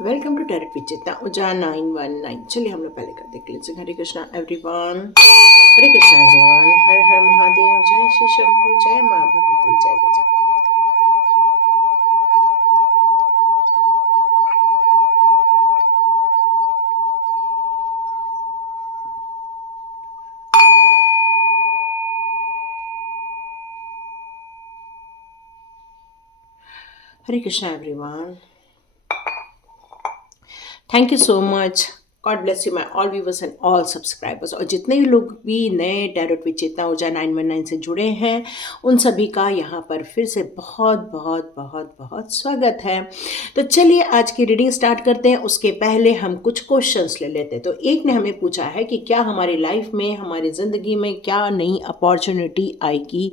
Welcome to tarot विचेता उजा 919। चलिए हम लोग पहले कर देख लीजिए। हरे कृष्णा एवरीवन, हरे कृष्णा एवरीवन, हर हर महादेव, जय श्री शंभू, जय माँ भगवती, जय Bajrang. Hare Krishna everyone, thank you so much. God bless you my all viewers and all subscribers. और जितने भी लोग भी नए टैरोट विद चेतना ऊर्जा 919 से जुड़े हैं, उन सभी का यहाँ पर फिर से बहुत बहुत बहुत बहुत स्वागत है। तो चलिए आज की रीडिंग स्टार्ट करते हैं। उसके पहले हम कुछ क्वेश्चंस ले लेते हैं। तो एक ने हमें पूछा है कि क्या हमारी लाइफ में, हमारी ज़िंदगी में क्या नई अपॉर्चुनिटी आएगी,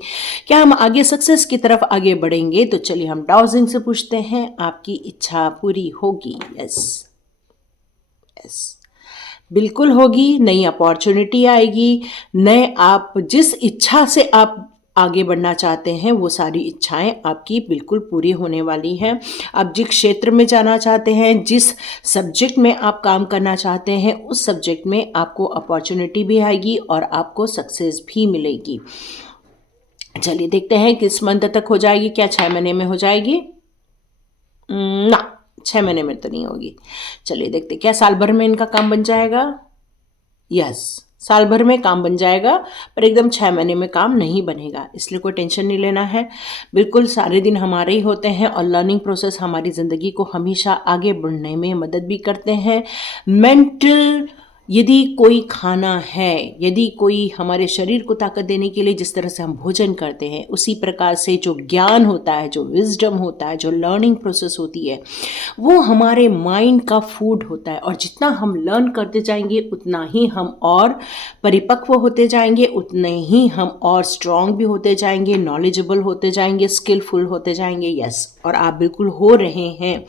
क्या हम आगे सक्सेस की तरफ आगे बढ़ेंगे। तो चलिए हम डाउजिंग से पूछते हैं, आपकी इच्छा पूरी होगी? यस, यस, बिल्कुल होगी। नई अपॉर्चुनिटी आएगी। नए, आप जिस इच्छा से आप आगे बढ़ना चाहते हैं वो सारी इच्छाएं आपकी बिल्कुल पूरी होने वाली हैं। आप जिस क्षेत्र में जाना चाहते हैं, जिस सब्जेक्ट में आप काम करना चाहते हैं, उस सब्जेक्ट में आपको अपॉर्चुनिटी भी आएगी और आपको सक्सेस भी मिलेगी। चलिए देखते हैं किस मंथ तक हो जाएगी। क्या 6 महीने में हो जाएगी? ना, 6 महीने में तो नहीं होगी। चलिए देखते क्या साल भर में इनका काम बन जाएगा। यस, साल भर में काम बन जाएगा, पर एकदम 6 महीने में काम नहीं बनेगा, इसलिए कोई टेंशन नहीं लेना है। बिल्कुल सारे दिन हमारे ही होते हैं और लर्निंग प्रोसेस हमारी ज़िंदगी को हमेशा आगे बढ़ने में मदद भी करते हैं। मेंटल, यदि कोई खाना है, यदि कोई हमारे शरीर को ताकत देने के लिए जिस तरह से हम भोजन करते हैं, उसी प्रकार से जो ज्ञान होता है, जो विजडम होता है, जो लर्निंग प्रोसेस होती है, वो हमारे माइंड का फूड होता है। और जितना हम लर्न करते जाएंगे उतना ही हम और परिपक्व होते जाएंगे, उतने ही हम और स्ट्रांग भी होते जाएंगे, नॉलेजेबल होते जाएंगे, स्किलफुल होते जाएंगे। यस, और आप बिल्कुल हो रहे हैं,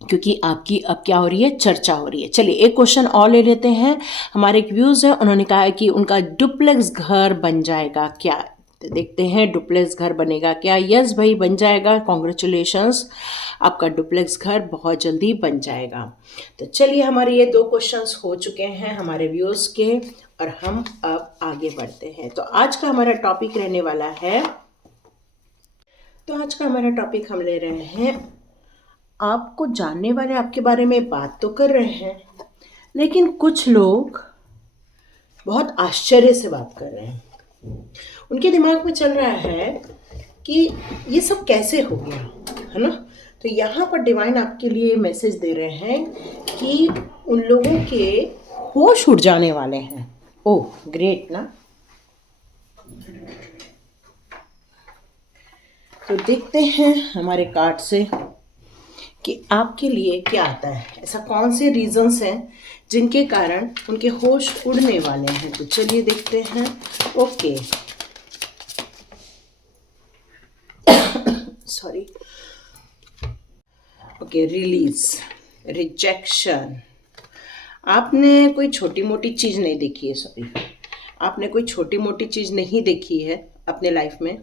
क्योंकि आपकी अब क्या हो रही है, चर्चा हो रही है। चलिए एक क्वेश्चन और ले लेते हैं। हमारे एक व्यूज़ है, उन्होंने कहा है कि उनका डुप्लेक्स घर बन जाएगा क्या। तो देखते हैं डुप्लेक्स घर बनेगा क्या। यस भाई, बन जाएगा। कॉन्ग्रेचुलेशंस, आपका डुप्लेक्स घर बहुत जल्दी बन जाएगा। तो चलिए हमारे ये 2 क्वेश्चंस हो चुके हैं हमारे व्यूअर्स के, और हम अब आगे बढ़ते हैं। तो आज का हमारा टॉपिक रहने वाला है, हम ले रहे हैं, आपको जानने वाले आपके बारे में बात तो कर रहे हैं, लेकिन कुछ लोग बहुत आश्चर्य से बात कर रहे हैं। उनके दिमाग में चल रहा है कि ये सब कैसे हो गया, है ना। तो यहाँ पर डिवाइन आपके लिए मैसेज दे रहे हैं कि उन लोगों के होश उड़ जाने वाले हैं। ओह ग्रेट ना। तो देखते हैं हमारे कार्ड से कि आपके लिए क्या आता है। ऐसा कौन से रीजंस हैं जिनके कारण उनके होश उड़ने वाले हैं। तो चलिए देखते हैं। Okay, sorry. Okay, release, rejection. आपने कोई छोटी मोटी चीज़ नहीं देखी है, सॉरी, आपने कोई छोटी मोटी चीज़ नहीं देखी है अपने लाइफ में।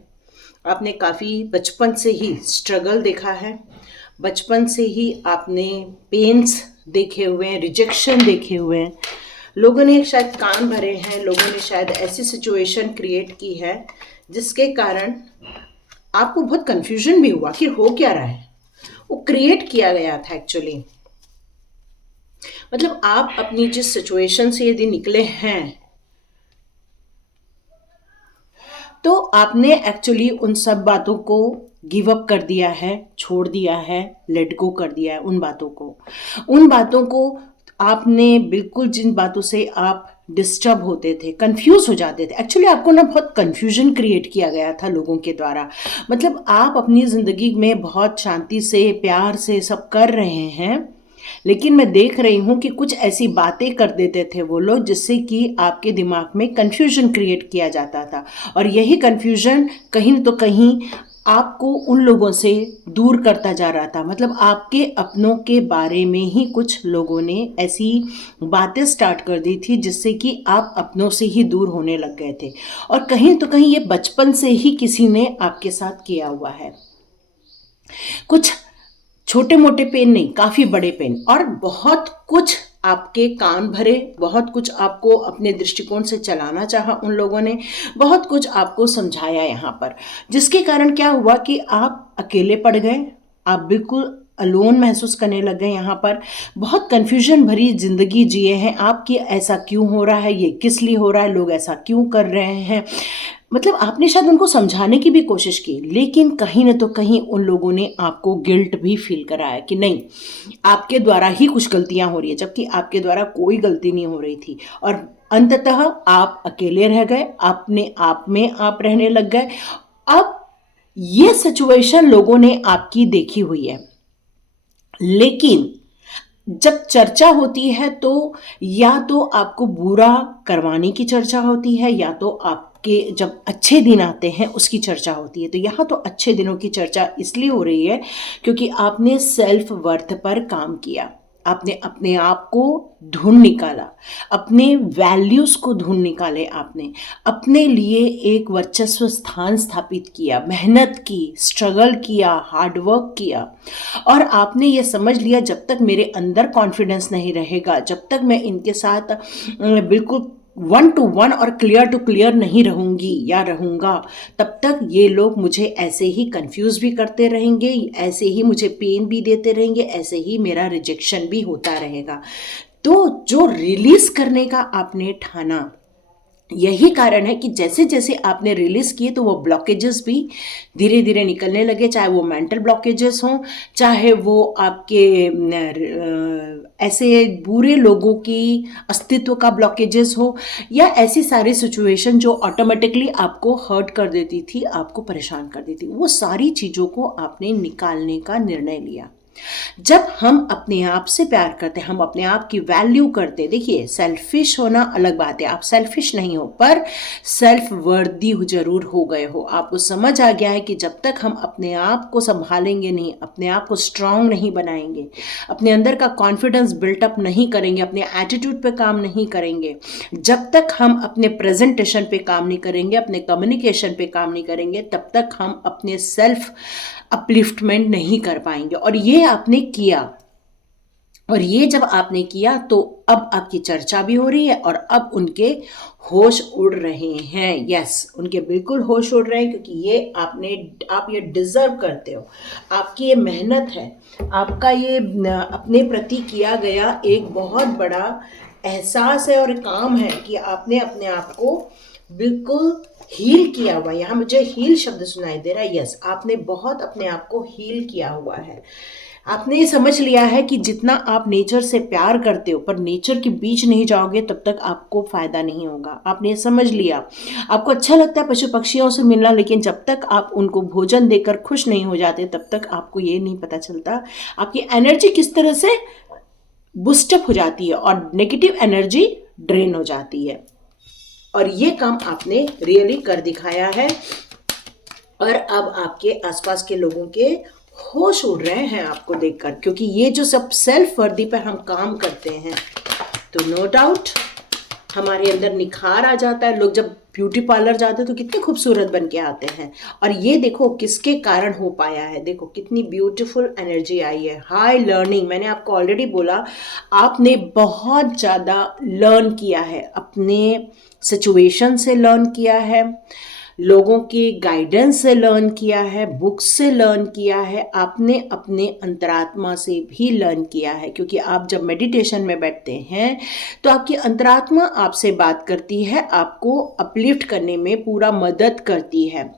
आपने काफ़ी बचपन से ही स्ट्रगल देखा है, बचपन से ही आपने पेन्स देखे हुए हैं, रिजेक्शन देखे हुए हैं। लोगों ने शायद कान भरे हैं, लोगों ने शायद ऐसी सिचुएशन क्रिएट की है जिसके कारण आपको बहुत कन्फ्यूजन भी हुआ कि हो क्या रहा है। वो क्रिएट किया गया था एक्चुअली। मतलब आप अपनी जिस सिचुएशन से यदि निकले हैं, तो आपने एक्चुअली उन सब बातों को गिव अप कर दिया है, छोड़ दिया है, लेट गो कर दिया है उन बातों को आपने बिल्कुल, जिन बातों से आप डिस्टर्ब होते थे, कंफ्यूज हो जाते थे। एक्चुअली आपको ना बहुत कंफ्यूजन क्रिएट किया गया था लोगों के द्वारा। मतलब आप अपनी ज़िंदगी में बहुत शांति से, प्यार से सब कर रहे हैं, लेकिन मैं देख रही हूँ कि कुछ ऐसी बातें कर देते थे वो लोग जिससे कि आपके दिमाग में कन्फ्यूजन क्रिएट किया जाता था। और यही कन्फ्यूजन कहीं न तो कहीं आपको उन लोगों से दूर करता जा रहा था। मतलब आपके अपनों के बारे में ही कुछ लोगों ने ऐसी बातें स्टार्ट कर दी थी जिससे कि आप अपनों से ही दूर होने लग गए थे। और कहीं तो कहीं ये बचपन से ही किसी ने आपके साथ किया हुआ है। कुछ छोटे मोटे पेन नहीं, काफ़ी बड़े पेन, और बहुत कुछ आपके कान भरे, बहुत कुछ आपको अपने दृष्टिकोण से चलाना चाहा उन लोगों ने, बहुत कुछ आपको समझाया यहाँ पर, जिसके कारण क्या हुआ कि आप अकेले पड़ गए, आप बिल्कुल अलोन महसूस करने लग गए यहाँ पर। बहुत कन्फ्यूजन भरी ज़िंदगी जिए हैं आप कि ऐसा क्यों हो रहा है, ये किस लिए हो रहा है, लोग ऐसा क्यों कर रहे हैं। मतलब आपने शायद उनको समझाने की भी कोशिश की, लेकिन कहीं न तो कहीं उन लोगों ने आपको गिल्ट भी फ़ील कराया कि नहीं, आपके द्वारा ही कुछ गलतियाँ हो रही है, जबकि आपके द्वारा कोई गलती नहीं हो रही थी। और अंततः आप अकेले रह गए, अपने आप में आप रहने लग गए। अब ये सिचुएशन लोगों ने आपकी देखी हुई है, लेकिन जब चर्चा होती है तो या तो आपको बुरा करवाने की चर्चा होती है, या तो आपके जब अच्छे दिन आते हैं उसकी चर्चा होती है। तो यहाँ तो अच्छे दिनों की चर्चा इसलिए हो रही है क्योंकि आपने सेल्फ वर्थ पर काम किया, आपने अपने आप को ढूंढ निकाला, अपने वैल्यूज़ को ढूंढ निकाले, आपने अपने लिए एक वर्चस्व स्थान स्थापित किया, मेहनत की, स्ट्रगल किया, हार्डवर्क किया, और आपने ये समझ लिया जब तक मेरे अंदर कॉन्फिडेंस नहीं रहेगा, जब तक मैं इनके साथ बिल्कुल वन टू वन और क्लियर टू क्लियर नहीं रहूंगी या रहूंगा, तब तक ये लोग मुझे ऐसे ही कंफ्यूज भी करते रहेंगे, ऐसे ही मुझे पेन भी देते रहेंगे, ऐसे ही मेरा रिजेक्शन भी होता रहेगा। तो जो रिलीज करने का आपने ठाना, यही कारण है कि जैसे जैसे आपने रिलीज किए तो वो ब्लॉकेजेस भी धीरे धीरे निकलने लगे, चाहे वो मेंटल ब्लॉकेजेस हों, चाहे वो आपके ऐसे बुरे लोगों की अस्तित्व का ब्लॉकेजेस हो, या ऐसी सारी सिचुएशन जो ऑटोमेटिकली आपको हर्ट कर देती थी, आपको परेशान कर देती, वो सारी चीज़ों को आपने निकालने का निर्णय लिया। जब हम अपने आप से प्यार करते हैं, हम अपने आप की वैल्यू करते हैं, देखिए सेल्फिश होना अलग बात है, आप सेल्फिश नहीं हो पर सेल्फ वर्दी जरूर हो गए हो। आपको समझ आ गया है कि जब तक हम अपने आप को संभालेंगे नहीं, अपने आप को स्ट्रांग नहीं बनाएंगे, अपने अंदर का कॉन्फिडेंस बिल्टअप नहीं करेंगे, अपने एटीट्यूड पे काम नहीं करेंगे, जब तक हम अपने प्रेजेंटेशन पे काम नहीं करेंगे, अपने कम्युनिकेशन पे काम नहीं करेंगे, तब तक हम अपने सेल्फ अपलिफ्टमेंट नहीं कर पाएंगे। और ये आपने किया, और ये जब आपने किया तो अब आपकी चर्चा भी हो रही है, और अब उनके होश उड़ रहे हैं। यस, उनके बिल्कुल होश उड़ रहे हैं, क्योंकि ये आप ये डिजर्व करते हो, आपकी ये मेहनत है, आपका ये अपने प्रति किया गया एक बहुत बड़ा एहसास है और काम है कि आपने अपने आप को बिल्कुल हील किया हुआ। यहाँ मुझे हील शब्द सुनाई दे रहा है। यस, आपने बहुत अपने आप को हील किया हुआ है। आपने ये समझ लिया है कि जितना आप नेचर से प्यार करते हो, पर नेचर के बीच नहीं जाओगे तब तक आपको फायदा नहीं होगा। आपने ये समझ लिया, आपको अच्छा लगता है पशु पक्षियों से मिलना, लेकिन जब तक आप उनको भोजन देकर खुश नहीं हो जाते तब तक आपको ये नहीं पता चलता आपकी एनर्जी किस तरह से बूस्टअप हो जाती है और नेगेटिव एनर्जी ड्रेन हो जाती है। और ये काम आपने रियली कर दिखाया है, और अब आपके आसपास के लोगों के होश उड़ रहे हैं आपको देखकर, क्योंकि ये जो सब सेल्फ वर्दी पर हम काम करते हैं तो नो डाउट हमारे अंदर निखार आ जाता है। लोग जब ब्यूटी पार्लर जाते हैं तो कितने खूबसूरत बन के आते हैं, और ये देखो किसके कारण हो पाया है, देखो कितनी ब्यूटीफुल एनर्जी आई है। हाई लर्निंग, मैंने आपको ऑलरेडी बोला, आपने बहुत ज़्यादा लर्न किया है, अपने सिचुएशन से लर्न किया है, लोगों की गाइडेंस से लर्न किया है, बुक्स से लर्न किया है, आपने अपने अंतरात्मा से भी लर्न किया है। क्योंकि आप जब मेडिटेशन में बैठते हैं तो आपकी अंतरात्मा आपसे बात करती है, आपको अपलिफ्ट करने में पूरा मदद करती है।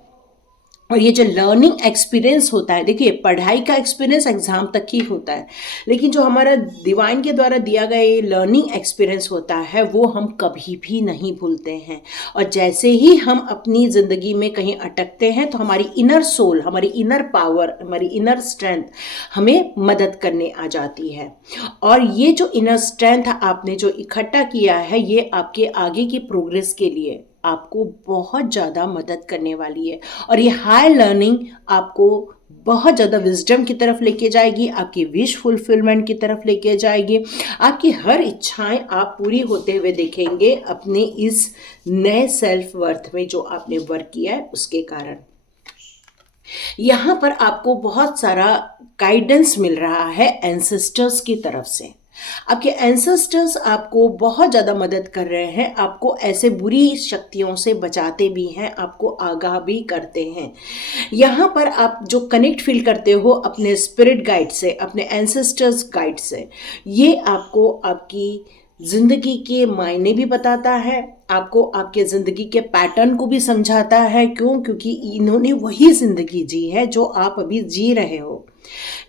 और ये जो लर्निंग एक्सपीरियंस होता है, देखिए पढ़ाई का एक्सपीरियंस एग्जाम तक ही होता है, लेकिन जो हमारा डिवाइन के द्वारा दिया गया ये लर्निंग एक्सपीरियंस होता है वो हम कभी भी नहीं भूलते हैं। और जैसे ही हम अपनी ज़िंदगी में कहीं अटकते हैं तो हमारी इनर सोल, हमारी इनर पावर, हमारी इनर स्ट्रेंथ हमें मदद करने आ जाती है। और ये जो इनर स्ट्रेंथ आपने जो इकट्ठा किया है, ये आपके आगे की प्रोग्रेस के लिए आपको बहुत ज़्यादा मदद करने वाली है। और ये हाई लर्निंग आपको बहुत ज़्यादा विजडम की तरफ लेके जाएगी, आपकी विश फुलफिलमेंट की तरफ लेके जाएगी, आपकी हर इच्छाएं आप पूरी होते हुए देखेंगे अपने इस नए सेल्फ वर्थ में जो आपने वर्क किया है उसके कारण। यहाँ पर आपको बहुत सारा गाइडेंस मिल रहा है एंसेस्टर्स की तरफ से। आपके एंसेस्टर्स आपको बहुत ज़्यादा मदद कर रहे हैं, आपको ऐसे बुरी शक्तियों से बचाते भी हैं, आपको आगाह भी करते हैं। यहाँ पर आप जो कनेक्ट फ़ील करते हो अपने स्पिरिट गाइड से, अपने एंसेस्टर्स गाइड से, ये आपको आपकी ज़िंदगी के मायने भी बताता है, आपको आपके ज़िंदगी के पैटर्न को भी समझाता है। क्यों? क्योंकि इन्होंने वही ज़िंदगी जी है जो आप अभी जी रहे हो।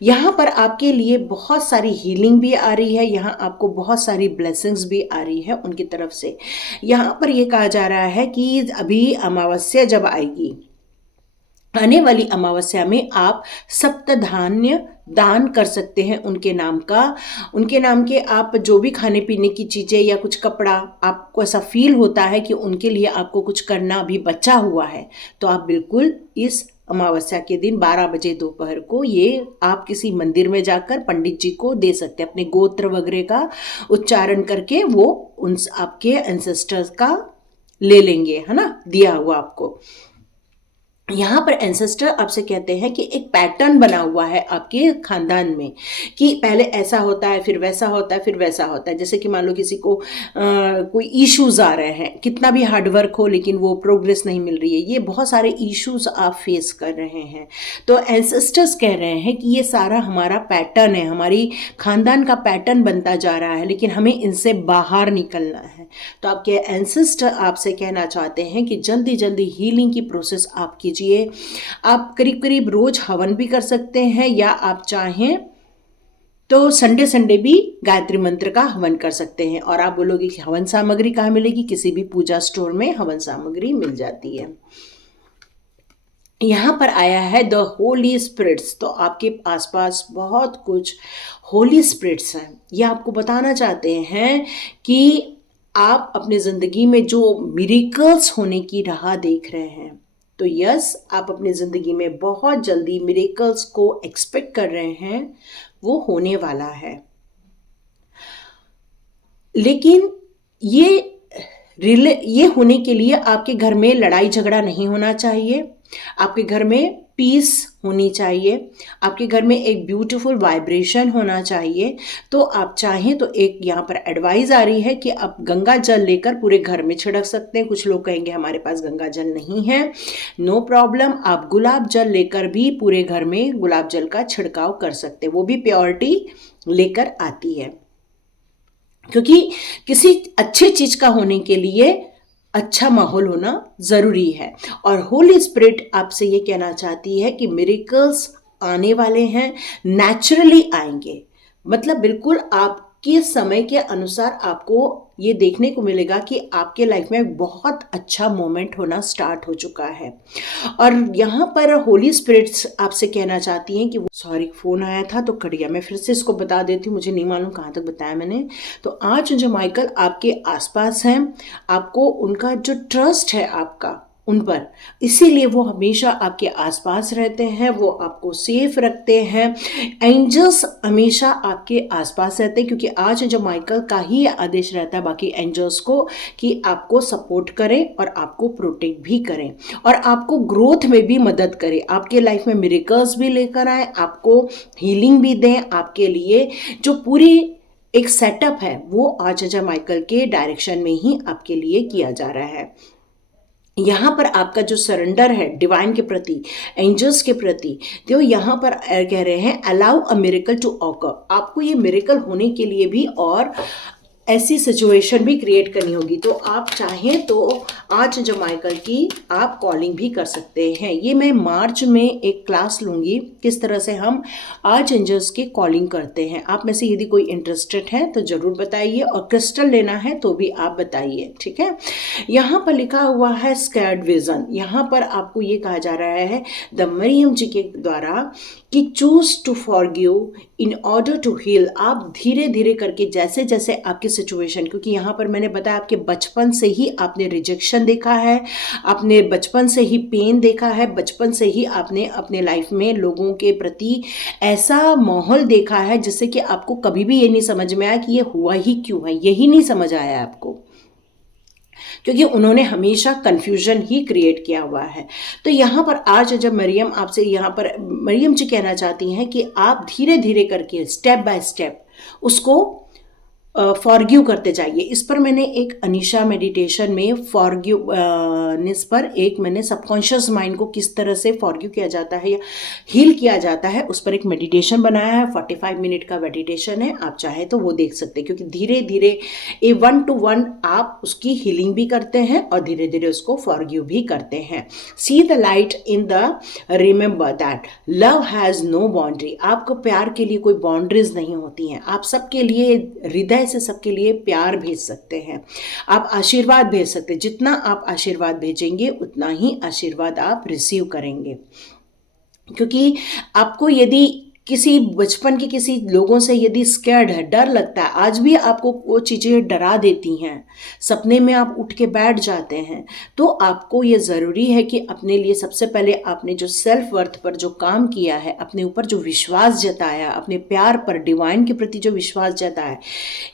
यहाँ पर आपके लिए बहुत सारी हीलिंग भी आ रही है, यहाँ आपको बहुत सारी ब्लेसिंग्स भी आ रही है उनकी तरफ से। यहाँ पर ये कहा जा रहा है कि अभी अमावस्या जब आएगी, आने वाली अमावस्या में आप सप्तधान्य दान कर सकते हैं उनके नाम का। उनके नाम के आप जो भी खाने पीने की चीज़ें या कुछ कपड़ा, आपको ऐसा फील होता है कि उनके लिए आपको कुछ करना अभी बचा हुआ है, तो आप बिल्कुल इस अमावस्या के दिन 12 बजे दोपहर को ये आप किसी मंदिर में जाकर पंडित जी को दे सकते हैं। अपने गोत्र वगैरह का उच्चारण करके वो उन आपके एंसेस्टर्स का ले लेंगे, है ना, दिया हुआ आपको। यहाँ पर एंसेस्टर आपसे कहते हैं कि एक पैटर्न बना हुआ है आपके खानदान में, कि पहले ऐसा होता है, फिर वैसा होता है, फिर वैसा होता है। जैसे कि मान लो किसी को कोई इश्यूज आ रहे हैं, कितना भी हार्डवर्क हो लेकिन वो प्रोग्रेस नहीं मिल रही है, ये बहुत सारे इश्यूज आप फेस कर रहे हैं। तो एंसेस्टर्स कह रहे हैं कि ये सारा हमारा पैटर्न है, हमारी खानदान का पैटर्न बनता जा रहा है, लेकिन हमें इनसे बाहर निकलना है। तो आपके एंसेस्टर आपसे कहना चाहते हैं कि जल्दी जल्दी हीलिंग की प्रोसेस आप कीजिए। आप करीब करीब रोज हवन भी कर सकते हैं, या आप चाहें तो संडे संडे भी गायत्री मंत्र का हवन कर सकते हैं। और आप बोलोगे कि हवन सामग्री कहाँ मिलेगी? किसी भी पूजा स्टोर में हवन सामग्री मिल जाती है। यहाँ पर आया है द होली स्पिरिट्स, तो आपके आसपास बहुत कुछ होली स्पिरिट्स हैं। ये आपको बताना चाहते हैं कि आप अपने ज़िंदगी में जो मिरेकल्स होने की राह देख रहे हैं, तो यस, आप अपनी ज़िंदगी में बहुत जल्दी मिरेकल्स को एक्सपेक्ट कर रहे हैं, वो होने वाला है। लेकिन ये होने के लिए आपके घर में लड़ाई झगड़ा नहीं होना चाहिए, आपके घर में पीस होनी चाहिए, आपके घर में एक ब्यूटीफुल वाइब्रेशन होना चाहिए। तो आप चाहें तो एक यहाँ पर एडवाइस आ रही है कि आप गंगा जल लेकर पूरे घर में छिड़क सकते हैं। कुछ लोग कहेंगे हमारे पास गंगा जल नहीं है, नो प्रॉब्लम, आप गुलाब जल लेकर भी पूरे घर में गुलाब जल का छिड़काव कर सकते हैं, वो भी प्योरिटी लेकर आती है। क्योंकि किसी अच्छी चीज का होने के लिए अच्छा माहौल होना जरूरी है। और होली स्पिरिट आपसे ये कहना चाहती है कि मिरेकल्स आने वाले हैं, नेचुरली आएंगे। मतलब बिल्कुल आपके समय के अनुसार आपको ये देखने को मिलेगा कि आपके लाइफ में बहुत अच्छा मोमेंट होना स्टार्ट हो चुका है। और यहाँ पर होली स्पिरिट्स आपसे कहना चाहती हैं कि वो, सॉरी फ़ोन आया था तो कट गया, मैं फिर से इसको बता देती हूँ, मुझे नहीं मालूम कहाँ तक बताया मैंने। तो आज जो माइकल आपके आसपास हैं, आपको उनका जो ट्रस्ट है आपका उन पर, इसीलिए वो हमेशा आपके आसपास रहते हैं, वो आपको सेफ रखते हैं। एंजल्स हमेशा आपके आसपास रहते हैं, क्योंकि आज जो माइकल का ही आदेश रहता है बाकी एंजल्स को कि आपको सपोर्ट करें और आपको प्रोटेक्ट भी करें और आपको ग्रोथ में भी मदद करें, आपके लाइफ में मिरेकल्स भी लेकर आए, आपको हीलिंग भी दें। आपके लिए जो पूरी एक सेटअप है वो आज माइकल के डायरेक्शन में ही आपके लिए किया जा रहा है। यहाँ पर आपका जो सरेंडर है डिवाइन के प्रति, एंजल्स के प्रति, तो यहाँ पर कह रहे हैं allow a miracle to occur. आपको ये मिरेकल होने के लिए भी और ऐसी सिचुएशन भी क्रिएट करनी होगी। तो आप चाहें तो आज जो माइकल की आप कॉलिंग भी कर सकते हैं। ये मैं मार्च में एक क्लास लूँगी किस तरह से हम आर्च एंजल्स की कॉलिंग करते हैं। आप में से यदि कोई इंटरेस्टेड है तो ज़रूर बताइए, और क्रिस्टल लेना है तो भी आप बताइए, ठीक है। यहाँ पर लिखा हुआ है स्कैर्ड विजन। यहाँ पर आपको ये कहा जा रहा है द मरियम जी के द्वारा कि choose to forgive in order to heal. आप धीरे धीरे करके जैसे जैसे आपकी सिचुएशन, क्योंकि यहाँ पर मैंने बताया आपके बचपन से ही आपने रिजेक्शन देखा है, आपने बचपन से ही पेन देखा है, बचपन से ही आपने अपने लाइफ में लोगों के प्रति ऐसा माहौल देखा है जिससे कि आपको कभी भी ये नहीं समझ में आया कि ये हुआ ही क्यों है, यही नहीं समझ आया आपको। क्योंकि उन्होंने हमेशा कन्फ्यूजन ही क्रिएट किया हुआ है। तो यहाँ पर आज जब मरियम जी कहना चाहती हैं कि आप धीरे धीरे करके स्टेप बाय स्टेप उसको फॉरगिव करते जाइए। इस पर मैंने एक अनीशा मेडिटेशन में फॉरगिवनेस पर एक मैंने सबकॉन्शियस माइंड को किस तरह से फॉरगिव किया जाता है या हील किया जाता है उस पर एक मेडिटेशन बनाया है। 45 मिनट का मेडिटेशन है, आप चाहे तो वो देख सकते हैं, क्योंकि धीरे धीरे ए 1 to 1 आप उसकी हीलिंग भी करते हैं और धीरे धीरे उसको फॉरगिव भी करते हैं। See the light in the, remember that love has no boundary. आपको प्यार के लिए कोई बाउंड्रीज नहीं होती हैं। आप सबके लिए हृदय से सबके लिए प्यार भेज सकते हैं, आप आशीर्वाद भेज सकते हैं। जितना आप आशीर्वाद भेजेंगे उतना ही आशीर्वाद आप रिसीव करेंगे। क्योंकि आपको यदि किसी बचपन के किसी लोगों से यदि स्कैर्ड है, डर लगता है, आज भी आपको वो चीज़ें डरा देती हैं, सपने में आप उठ के बैठ जाते हैं, तो आपको ये ज़रूरी है कि अपने लिए सबसे पहले आपने जो सेल्फ वर्थ पर जो काम किया है, अपने ऊपर जो विश्वास जताया, अपने प्यार पर, डिवाइन के प्रति जो विश्वास जताया,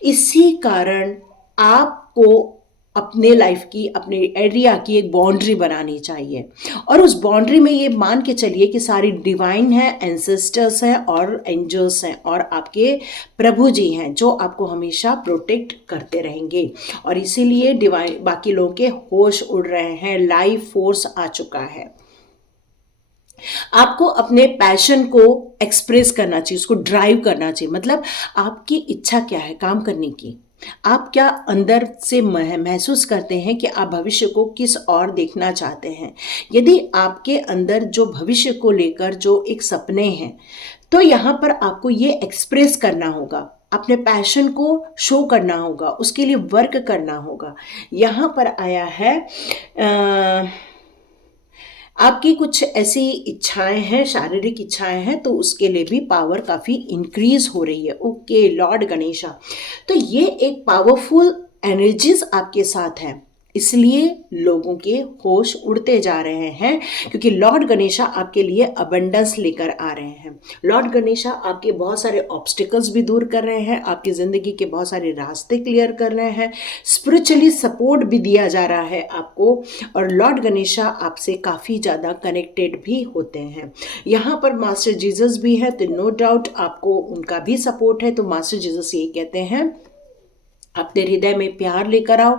इसी कारण आपको अपने लाइफ की, अपने एरिया की एक बाउंड्री बनानी चाहिए। और उस बाउंड्री में ये मान के चलिए कि सारी डिवाइन है, एंसेस्टर्स हैं और एंजल्स हैं और आपके प्रभु जी हैं जो आपको हमेशा प्रोटेक्ट करते रहेंगे। और इसीलिए डिवाइन, बाकी लोगों के होश उड़ रहे हैं, लाइफ फोर्स आ चुका है। आपको अपने पैशन को एक्सप्रेस करना चाहिए, उसको ड्राइव करना चाहिए। मतलब आपकी इच्छा क्या है काम करने की, आप क्या अंदर से महसूस करते हैं कि आप भविष्य को किस और देखना चाहते हैं। यदि आपके अंदर जो भविष्य को लेकर जो एक सपने हैं, तो यहाँ पर आपको ये एक्सप्रेस करना होगा, अपने पैशन को शो करना होगा, उसके लिए वर्क करना होगा। यहाँ पर आया है आपकी कुछ ऐसी इच्छाएं हैं, शारीरिक इच्छाएं हैं, तो उसके लिए भी पावर काफ़ी इंक्रीज हो रही है। ओके लॉर्ड गणेशा, तो ये एक पावरफुल एनर्जीज आपके साथ है, इसलिए लोगों के होश उड़ते जा रहे हैं, क्योंकि लॉर्ड गणेशा आपके लिए अबंडेंस लेकर आ रहे हैं। लॉर्ड गणेशा आपके बहुत सारे ऑब्स्टिकल्स भी दूर कर रहे हैं, आपकी ज़िंदगी के बहुत सारे रास्ते क्लियर कर रहे हैं, स्पिरिचुअली सपोर्ट भी दिया जा रहा है आपको। और लॉर्ड गणेशा आपसे काफ़ी ज़्यादा कनेक्टेड भी होते हैं। यहाँ पर मास्टर जीसस भी है, तो नो डाउट आपको उनका भी सपोर्ट है। तो मास्टर जीसस यही कहते हैं, अपने हृदय में प्यार लेकर आओ,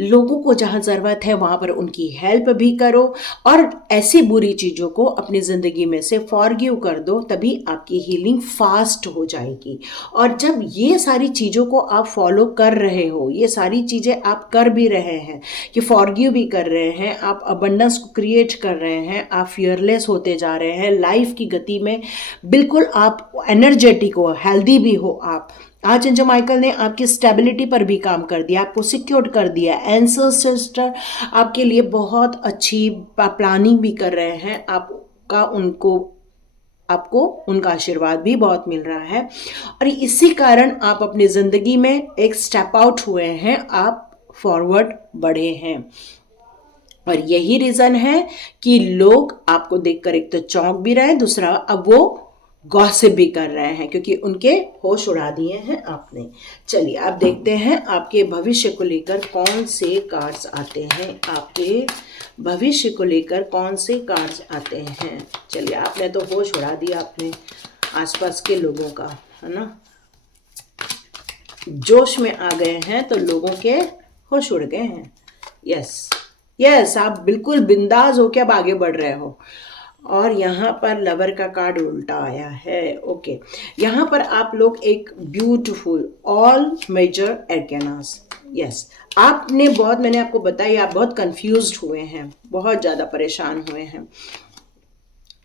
लोगों को जहाँ ज़रूरत है वहाँ पर उनकी हेल्प भी करो, और ऐसी बुरी चीज़ों को अपनी ज़िंदगी में से फॉरगिव कर दो, तभी आपकी हीलिंग फास्ट हो जाएगी। और जब ये सारी चीज़ों को आप फॉलो कर रहे हो, ये सारी चीज़ें आप कर भी रहे हैं कि फॉरगिव भी कर रहे हैं, आप अबंडेंस को क्रिएट कर रहे हैं, आप फियरलेस होते जा रहे हैं, लाइफ की गति में बिल्कुल आप एनर्जेटिक हो, हेल्दी भी हो आप। आज एंजल माइकल ने आपकी स्टेबिलिटी पर भी काम कर दिया, आपको सिक्योर कर दिया। एंसेस्टर आपके लिए बहुत अच्छी प्लानिंग भी कर रहे हैं, आपको उनका आशीर्वाद भी बहुत मिल रहा है। और इसी कारण आप अपनी ज़िंदगी में एक स्टेप आउट हुए हैं, आप फॉरवर्ड बढ़े हैं। और यही रीज़न है कि लोग आपको देखकर एक तो चौंक भी रहे हैं, दूसरा अब वो गॉसिप भी कर रहे हैं, क्योंकि उनके होश उड़ा दिए हैं आपने। चलिए आप देखते हैं आपके भविष्य को लेकर कौन से कार्ड्स आते हैं, आपके भविष्य को लेकर कौन से कार्ड्स आते हैं। चलिए आपने तो होश उड़ा दिया अपने आसपास के लोगों का, है ना, जोश में आ गए हैं, तो लोगों के होश उड़ गए हैं। यस आप बिल्कुल बिंदास होकर अब आगे बढ़ रहे हो। और यहाँ पर लवर का कार्ड उल्टा आया है। ओके, यहाँ पर आप लोग एक ब्यूटीफुल ऑल मेजर एरकेनास, यस आपने बहुत, मैंने आपको बताया आप बहुत कंफ्यूज्ड हुए हैं, बहुत ज़्यादा परेशान हुए हैं।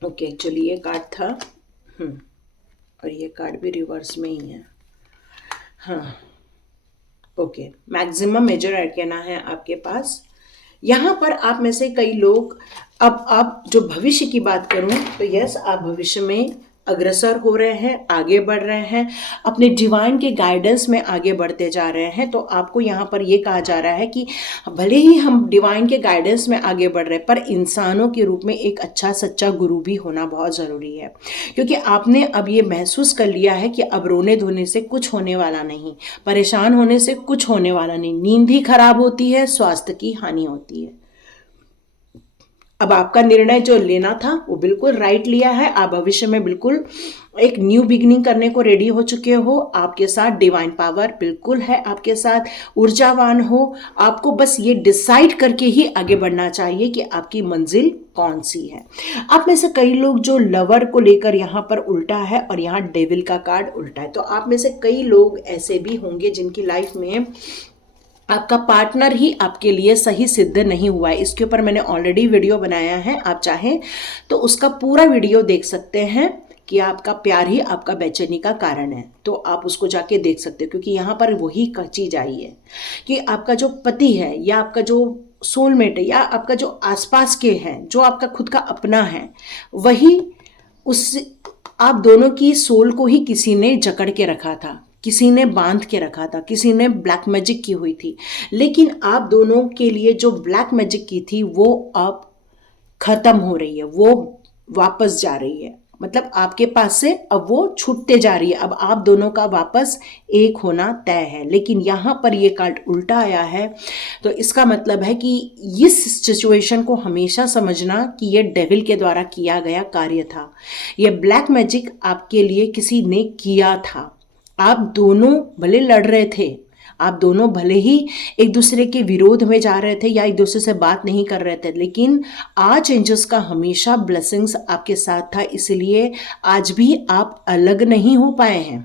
ओके एक्चुअली ये कार्ड था और ये कार्ड भी रिवर्स में ही है। हाँ ओके, मैक्सिमम मेजर एरकेना है आपके पास। यहाँ पर आप में से कई लोग, अब आप जो भविष्य की बात करूं तो यस आप भविष्य में अग्रसर हो रहे हैं, आगे बढ़ रहे हैं, अपने डिवाइन के गाइडेंस में आगे बढ़ते जा रहे हैं, तो आपको यहाँ पर ये कहा जा रहा है कि भले ही हम डिवाइन के गाइडेंस में आगे बढ़ रहे हैं, पर इंसानों के रूप में एक अच्छा सच्चा गुरु भी होना बहुत ज़रूरी है। क्योंकि आपने अब ये महसूस कर लिया है कि अब रोने धोने से कुछ होने वाला नहीं, परेशान होने से कुछ होने वाला नहीं, नींद ही खराब होती है, स्वास्थ्य की हानि होती है। अब आपका निर्णय जो लेना था वो बिल्कुल राइट लिया है। आप भविष्य में बिल्कुल एक न्यू बिगिनिंग करने को रेडी हो चुके हो। आपके साथ डिवाइन पावर बिल्कुल है, आपके साथ ऊर्जावान हो। आपको बस ये डिसाइड करके ही आगे बढ़ना चाहिए कि आपकी मंजिल कौन सी है। आप में से कई लोग जो लवर को लेकर यहाँ पर उल्टा है और यहाँ डेविल का कार्ड उल्टा है, तो आप में से कई लोग ऐसे भी होंगे जिनकी लाइफ में आपका पार्टनर ही आपके लिए सही सिद्ध नहीं हुआ है। इसके ऊपर मैंने ऑलरेडी वीडियो बनाया है, आप चाहें तो उसका पूरा वीडियो देख सकते हैं कि आपका प्यार ही आपका बेचैनी का कारण है, तो आप उसको जाके देख सकते हो। क्योंकि यहाँ पर वही चीज आई है कि आपका जो पति है या आपका जो सोलमेट है या आपका जो आसपास के हैं, जो आपका खुद का अपना है, वही उस आप दोनों की सोल को ही किसी ने जकड़ के रखा था, किसी ने बांध के रखा था, किसी ने ब्लैक मैजिक की हुई थी। लेकिन आप दोनों के लिए जो ब्लैक मैजिक की थी वो अब खत्म हो रही है, वो वापस जा रही है। मतलब आपके पास से अब वो छूटते जा रही है। अब आप दोनों का वापस एक होना तय है। लेकिन यहाँ पर ये कार्ड उल्टा आया है, तो इसका मतलब है कि इस सिचुएशन को हमेशा समझना कि ये डेविल के द्वारा किया गया कार्य था। ये ब्लैक मैजिक आपके लिए किसी ने किया था। आप दोनों भले लड़ रहे थे, आप दोनों भले ही एक दूसरे के विरोध में जा रहे थे या एक दूसरे से बात नहीं कर रहे थे, लेकिन आज एंजल्स का हमेशा ब्लेसिंग्स आपके साथ था, इसलिए आज भी आप अलग नहीं हो पाए हैं।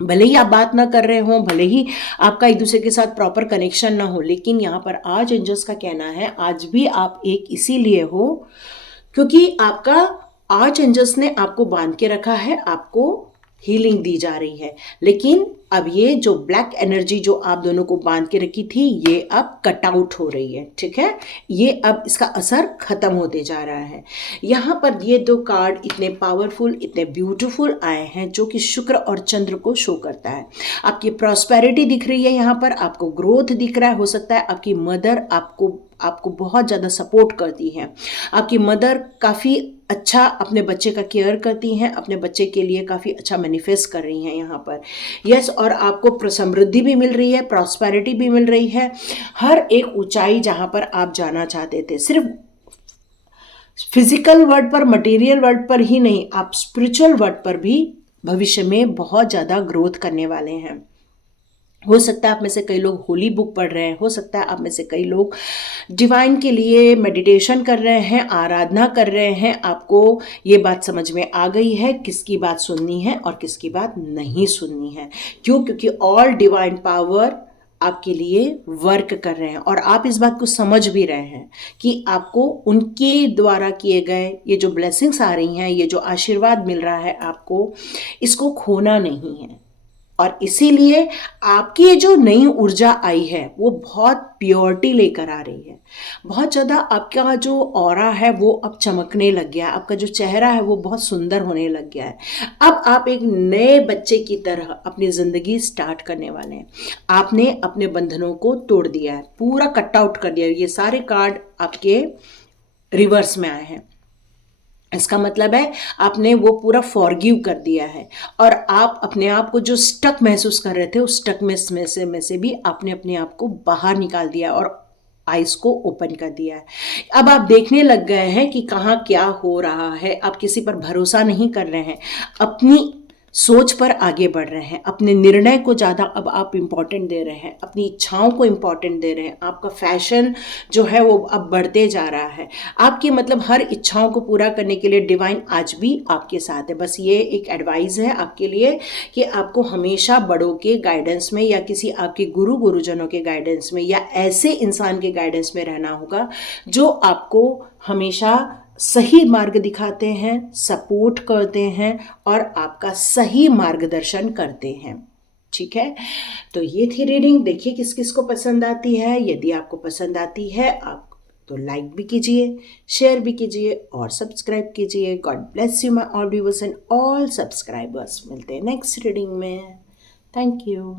भले ही आप बात ना कर रहे हो, भले ही आपका एक दूसरे के साथ प्रॉपर कनेक्शन ना हो, लेकिन यहाँ पर आज एंजल्स का कहना है आज भी आप एक इसीलिए हो क्योंकि आपका आज एंजल्स ने आपको बांध के रखा है, आपको हीलिंग दी जा रही है। लेकिन अब ये जो ब्लैक एनर्जी जो आप दोनों को बांध के रखी थी, ये अब कट आउट हो रही है, ठीक है। ये अब इसका असर खत्म होते जा रहा है। यहाँ पर ये दो कार्ड इतने पावरफुल, इतने ब्यूटीफुल आए हैं जो कि शुक्र और चंद्र को शो करता है। आपकी प्रॉस्पेरिटी दिख रही है, यहाँ पर आपको ग्रोथ दिख रहा है। हो सकता है आपकी मदर आपको बहुत ज़्यादा सपोर्ट करती हैं। आपकी मदर काफ़ी अच्छा अपने बच्चे का केयर करती हैं, अपने बच्चे के लिए काफ़ी अच्छा मैनिफेस्ट कर रही हैं यहाँ पर। यस, और आपको समृद्धि भी मिल रही है, प्रॉस्पेरिटी भी मिल रही है। हर एक ऊंचाई जहाँ पर आप जाना चाहते थे, सिर्फ फिजिकल वर्ल्ड पर, मटेरियल वर्ल्ड पर ही नहीं, आप स्पिरिचुअल वर्ल्ड पर भी भविष्य में बहुत ज़्यादा ग्रोथ करने वाले हैं। हो सकता है आप में से कई लोग होली बुक पढ़ रहे हैं, हो सकता है आप में से कई लोग डिवाइन के लिए मेडिटेशन कर रहे हैं, आराधना कर रहे हैं। आपको ये बात समझ में आ गई है किसकी बात सुननी है और किसकी बात नहीं सुननी है। क्यों? क्योंकि ऑल डिवाइन पावर आपके लिए वर्क कर रहे हैं और आप इस बात को समझ भी रहे हैं कि आपको उनके द्वारा किए गए ये जो ब्लेसिंग्स आ रही हैं, ये जो आशीर्वाद मिल रहा है, आपको इसको खोना नहीं है। और इसीलिए आपकी ये जो नई ऊर्जा आई है वो बहुत प्योरिटी लेकर आ रही है। बहुत ज़्यादा आपका जो ऑरा है वो अब चमकने लग गया है, आपका जो चेहरा है वो बहुत सुंदर होने लग गया है। अब आप एक नए बच्चे की तरह अपनी ज़िंदगी स्टार्ट करने वाले हैं। आपने अपने बंधनों को तोड़ दिया है, पूरा कट आउट कर दिया है। ये सारे कार्ड आपके रिवर्स में आए हैं। इसका मतलब है आपने वो पूरा फॉरगिव कर दिया है और आप अपने आप को जो स्टक महसूस कर रहे थे उस स्टक में से भी आपने अपने आप को बाहर निकाल दिया और आइज को ओपन कर दिया है। अब आप देखने लग गए हैं कि कहाँ क्या हो रहा है। आप किसी पर भरोसा नहीं कर रहे हैं, अपनी सोच पर आगे बढ़ रहे हैं, अपने निर्णय को ज़्यादा अब आप इम्पॉर्टेंट दे रहे हैं, अपनी इच्छाओं को इम्पॉर्टेंट दे रहे हैं। आपका फैशन जो है वो अब बढ़ते जा रहा है। आपकी मतलब हर इच्छाओं को पूरा करने के लिए डिवाइन आज भी आपके साथ है। बस ये एक एडवाइस है आपके लिए कि आपको हमेशा बड़ों के गाइडेंस में या किसी आपके गुरुजनों के गाइडेंस में या ऐसे इंसान के गाइडेंस में रहना होगा जो आपको हमेशा सही मार्ग दिखाते हैं, सपोर्ट करते हैं और आपका सही मार्गदर्शन करते हैं। ठीक है, तो ये थी रीडिंग। देखिए किस किस को पसंद आती है। यदि आपको पसंद आती है आप तो लाइक भी कीजिए, शेयर भी कीजिए और सब्सक्राइब कीजिए। God bless you my all viewers and all subscribers. मिलते हैं नेक्स्ट रीडिंग में। Thank you.